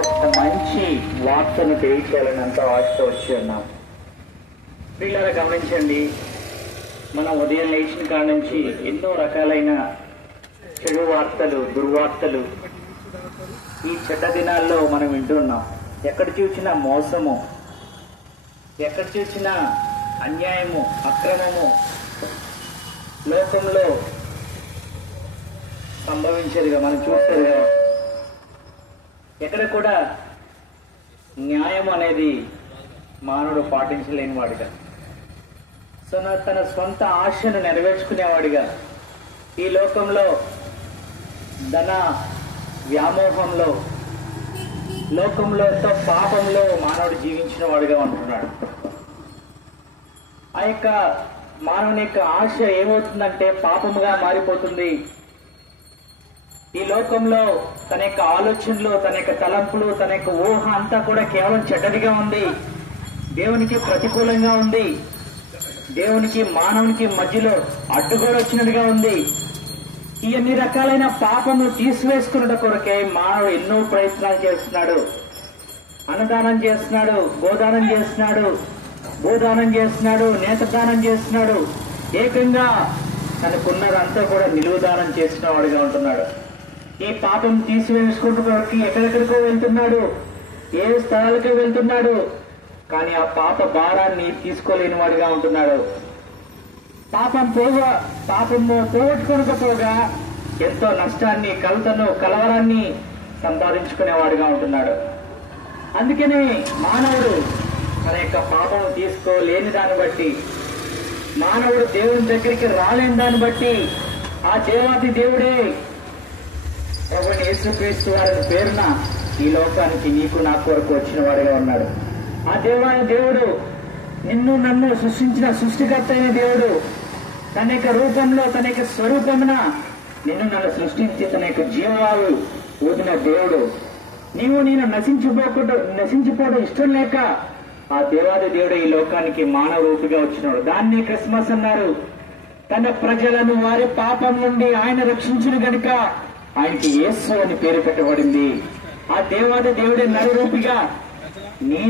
ఒక మంచి వార్తను తెలియచేయాలని అంతా ఆశతో వచ్చి ఉన్నాం. పిల్లలు గమనించండి, మనం ఉదయం లేచిన కాడ నుంచి ఎన్నో రకాలైన చెడు వార్తలు, దుర్వార్తలు ఈ చెడ్డ దినాల్లో మనం వింటున్నాం. ఎక్కడ చూసినా మోసము, ఎక్కడ చూసినా అన్యాయము, అక్రమము లోకంలో సంభవించేదిగా మనం చూసేదిగా. ఎక్కడ కూడా న్యాయం అనేది మానవుడు పాటించలేని వాడిగా, తన సొంత ఆశను నెరవేర్చుకునేవాడిగా, ఈ లోకంలో ధన వ్యామోహంలో, లోకంలో ఎంతో పాపంలో మానవుడు జీవించిన వాడిగా ఉంటున్నాడు. ఆ యొక్క మానవుని యొక్క ఆశ ఏమవుతుందంటే పాపముగా మారిపోతుంది. ఈ లోకంలో తన యొక్క ఆలోచనలు, తన యొక్క తలంపులు, తన యొక్క ఊహ అంతా కూడా కేవలం చెడ్డదిగా ఉంది, దేవునికి ప్రతికూలంగా ఉంది, దేవునికి మానవునికి మధ్యలో అడ్డుగోడ వచ్చినట్టుగా ఉంది. ఈ అన్ని రకాలైన పాపములు తీసివేసుకున్న కొరకే మానవుడు ఎన్నో ప్రయత్నాలు చేస్తున్నాడు. అన్నదానం చేస్తున్నాడు, గోదానం చేస్తున్నాడు, భూదానం చేస్తున్నాడు, నేత్రదానం చేస్తున్నాడు, ఏకంగా తనకున్నదంతా కూడా నిలువుదానం చేసిన వాడిగా ఉంటున్నాడు. ఈ పాపం తీసివేసుకుంటూ కొరకి ఎక్కడెక్కడికో వెళ్తున్నాడు, ఏ స్థలాలకో వెళ్తున్నాడు, కానీ ఆ పాప భారాన్ని తీసుకోలేని వాడిగా ఉంటున్నాడు. పాపము పోగొట్టుకోకపోగా ఎంతో నష్టాన్ని, కలతను, కలవరాన్ని సంపాదించుకునేవాడిగా ఉంటున్నాడు. అందుకనే మానవుడు తన యొక్క పాపము తీసుకోలేని దాన్ని బట్టి, మానవుడు దేవుని దగ్గరికి రాలేని దాన్ని బట్టి, ఆ దేవాది దేవుడే ప్రభువైన యేసుక్రీస్తు వారి పేరున ఈ లోకానికి నీకు నా కొరకు వచ్చిన వాడిగా ఉన్నాడు. ఆ దేవాది దేవుడు నిన్ను నన్ను సృష్టించిన సృష్టికర్త అయిన దేవుడు తన యొక్క రూపంలో, తన యొక్క స్వరూపమున నిన్ను నన్ను సృష్టించి తన యొక్క జీవాలు ఊదిన దేవుడు. నీవు నేను నశించిపోవడం ఇష్టం లేక ఆ దేవాది దేవుడు ఈ లోకానికి మానవ రూపిగా వచ్చినాడు. దాన్ని క్రిస్మస్ అన్నారు. తన ప్రజలను వారి పాపం నుండి ఆయన రక్షించిన గనుక ఆయనకి యేసు అని పేరు పెట్టబడింది. ఆ దేవాది దేవుడే నరరూపిగా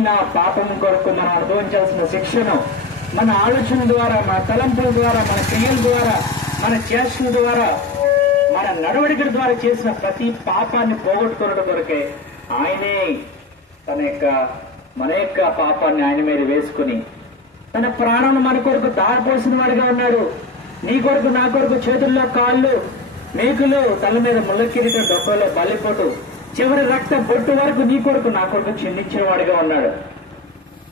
నా పాపం కొరకు మనం అనుభవించాల్సిన శిక్షను మన ఆలోచన ద్వారా, మన తలంపుల ద్వారా, మన క్రియల ద్వారా, మన చేష్టల ద్వారా, మన నడవడికల ద్వారా చేసిన ప్రతి పాపాన్ని పోగొట్టుకోవడం కొరకే ఆయనే మన యొక్క పాపాన్ని ఆయన మీద వేసుకుని తన ప్రాణం మన కొరకు దారిపోసిన వాడిగా ఉన్నాడు. నీ కొరకు, నా కొరకు చేతుల్లో కాళ్ళు, మేకులు, తల మీద ముళ్ళ కిరీటం, డొక్కలో బల్లిపోటు, చివరి రక్త బొట్టు వరకు నీ కొరకు, నా కొరకు చిందించిన వాడిగా ఉన్నాడు.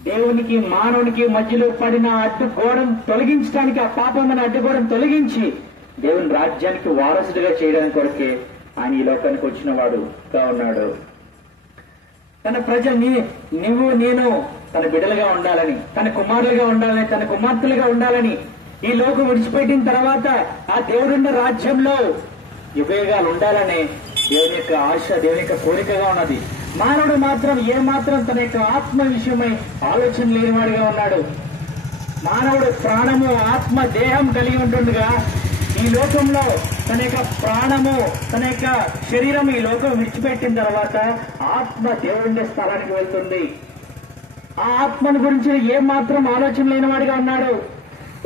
దేవునికి మానవునికి మధ్యలో పడిన అడ్డుగోడను తొలగించడానికి, ఆ పాపమైన అడ్డుగోడను తొలగించి దేవుని రాజ్యానికి వారసుడిగా చేయడానికి కొరకే ఆయన ఈ లోకానికి వచ్చిన వాడుగా ఉన్నాడు. తన ప్రజల్ని, నువ్వు నేను తన బిడ్డలుగా ఉండాలని, తన కుమారులుగా ఉండాలని, తన కుమార్తెలుగా ఉండాలని, ఈ లోకం విడిచిపెట్టిన తర్వాత ఆ దేవుడున్న రాజ్యంలో యుగయుగాలు ఉండాలనే దేవుని యొక్క ఆశ, దేవుని యొక్క కోరికగా ఉన్నది. మానవుడు మాత్రం ఏమాత్రం తన యొక్క ఆత్మ విషయమై ఆలోచన లేనివాడిగా ఉన్నాడు. మానవుడు ప్రాణము, ఆత్మ, దేహం కలిగి ఉంటుండగా ఈ లోకంలో తన యొక్క ప్రాణము, తన యొక్క శరీరం ఈ లోకం విడిచిపెట్టిన తర్వాత ఆత్మ దేవుడి స్థలానికి వెళ్తుంది. ఆ ఆత్మను గురించి ఏమాత్రం ఆలోచన లేనివాడిగా ఉన్నాడు.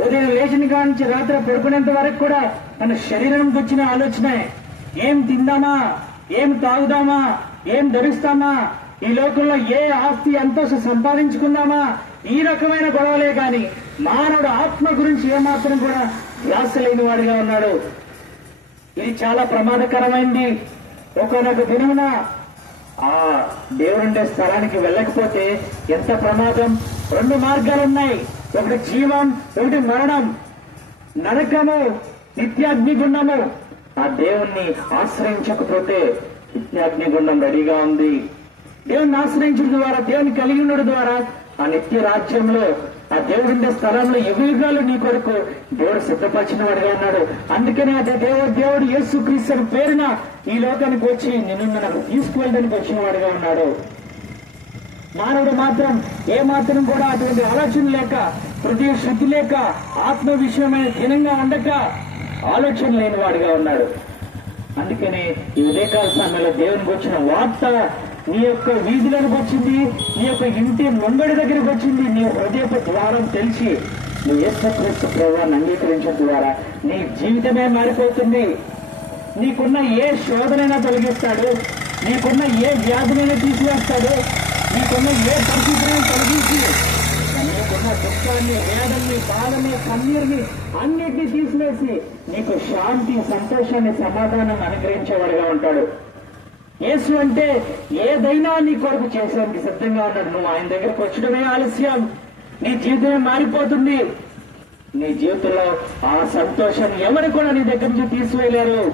ఉదయం లేచిన కాడ నుంచి రాత్రి పడుకునేంత వరకు కూడా తన శరీరం గురించిన ఆలోచనే. ఏం తిందామా, ఏం తాగుదామా, ఏం ధరిస్తామా, ఈ లోకంలో ఏ ఆస్తి అంతస్తు సంపాదించుకుందామా, ఈ రకమైన గొడవలే గాని మానవుడు ఆత్మ గురించి ఏమాత్రం కూడా ధ్యాస లేని వాడిగా ఉన్నాడు. ఇది చాలా ప్రమాదకరమైంది. ఒకనొక దినమున ఆ దేవుడుండే స్థలానికి వెళ్ళకపోతే ఎంత ప్రమాదం. 2 మార్గాలున్నాయి, ఒకటి జీవం, ఒకటి మరణం, నరకము, నిత్యాగ్నిగుండము. ఆ దేవుణ్ణి ఆశ్రయించకపోతే నిత్యాగ్నిగుండం రెడీగా ఉంది. దేవుణ్ణి ఆశ్రయించడం ద్వారా, దేవుని కలిగి ఉండడం ద్వారా ఆ నిత్య రాజ్యంలో, ఆ దేవుడుండే స్థలంలో యుగాలు నీ కొరకు దేవుడు సిద్ధపరిచిన వాడిగా ఉన్నాడు. అందుకనే అదే దేవుడు యేసుక్రీస్తు పేరున ఈ లోకానికి వచ్చి నిన్ను నన్ను తీసుకువెళ్ళడానికి వచ్చిన వాడిగా ఉన్నాడు. మానవుడు మాత్రం ఏమాత్రం కూడా అటువంటి ఆలోచన లేక, హృదయ శుద్ధి లేక, ఆత్మ విషయమైన దినంగా ఉండక ఆలోచన లేని వాడిగా ఉన్నాడు. అందుకనే ఈ ఉదయకాల సమయంలో దేవునికి వచ్చిన వార్త నీ యొక్క వీధులకు వచ్చింది, నీ యొక్క ఇంటి ముంగడి దగ్గరికి వచ్చింది. నీ హృదయపు ద్వారం తెలిసి నువ్వు యేసుక్రీస్తు ప్రభువుని అంగీకరించడం ద్వారా నీ జీవితమే మారిపోతుంది. నీకున్న ఏ శోధనైనా తొలగిస్తాడు, నీకున్న ఏ వ్యాధులైనా తీసివేస్తాడు, నీకున్న ఏ పరిస్థితినైనా తొలగించి నీకున్న దుఃఖాన్ని, వేదన్ని, బాధని, కన్నీరుని అన్నిటినీ తీసివేసి నీకు శాంతి, సంతోషాన్ని, సమాధానాన్ని అనుగ్రహించేవాడుగా ఉంటాడు. యేసు అంటే ఏదైనా నీ కొరకు చేసేందుకు సిద్ధంగా ఉన్నాడు. నువ్వు ఆయన దగ్గరకు వచ్చడమే ఆలస్యం, నీ జీవితమే మారిపోతుంది. నీ జీవితంలో ఆ సంతోషాన్ని ఎవరు కూడా నీ దగ్గర నుంచి తీసివేయలేరు.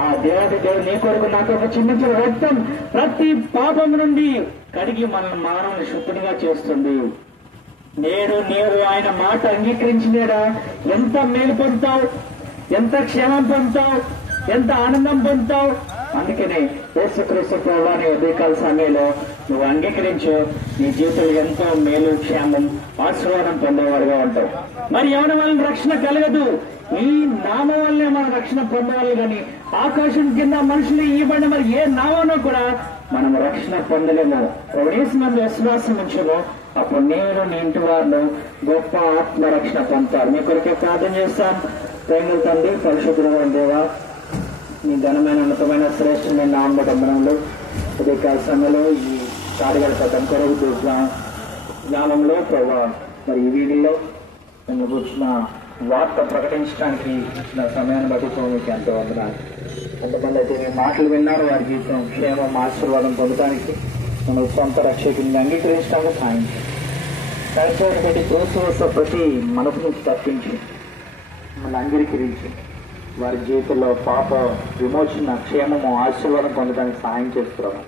ఆ దేవుడి దేవుడు నీ కొరకు నా కొరకు చిందించిన రక్తం ప్రతి పాపం నుండి కడిగి మనల్ని మానవుని శుద్ధునిగా చేస్తుంది. నేడు నీవు ఆయన మాట అంగీకరించినేడా ఎంత మేలు పొందుతావు, ఎంత క్షేమం పొందుతావు, ఎంత ఆనందం పొందుతావు. అందుకనే యేసుక్రీస్తు ప్రభువుని ఉదయకాల సమయంలో నువ్వు అంగీకరించు, నీ జీవితంలో ఎంతో మేలు, క్షేమం, ఆశీర్వాదం పొందేవాడుగా ఉంటావు. మరి ఎవరి వల్ల రక్షణ కలగదు, ఈ నామం వల్లే మనం రక్షణ పొందవాలి. కానీ ఆకాశం కింద మనుషులు ఇవ్వబడిన మరి ఏ నామనో కూడా మనం రక్షణ పొందలేము. యేసు మందు విశ్వాసం ఉంచము, అప్పుడు నేను నీ ఇంటి వారిని గొప్ప ఆత్మరక్షణ పొందుతారు. మీ కొరకే ప్రార్థన చేస్తాం. ప్రేమల తండ్రి, పరిశుద్ధుడైన దేవా, నీ ఘనమైన ఉన్నతమైన శ్రేష్టమైన నామడంలో ఉదయకాల సమయంలో ఈ కార్యకర్త కొరకు గ్రామంలో ప్రభావ మరి ఈ వీధిలో మేము కూర్చున్న వార్త ప్రకటించడానికి ఇచ్చిన సమయాన్ని బట్టి మీకు ఎంతో వందనాలు. కొంతమంది అయితే మీ మాటలు విన్నారు, వారి జీవితం క్షేమం, ఆశీర్వాదం పొందడానికి మిమ్మల్ని సొంత రక్షకుని అంగీకరించడానికి సాయం సరిపోయినటువంటి దోష ప్రతి మనసు నుంచి తప్పించి మిమ్మల్ని అంగీకరించి వారి జీవితంలో పాప విమోచన, క్షేమము, ఆశీర్వాదం పొందడానికి సహాయం చేస్తున్నాము.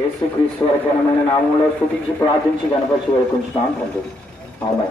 యేసుక్రీస్తు వారి ఘనమైన నామంలో స్తుతించి ప్రార్థించి గణపరిచి వేడుకుంటున్నాం తండ్రి. అవునా.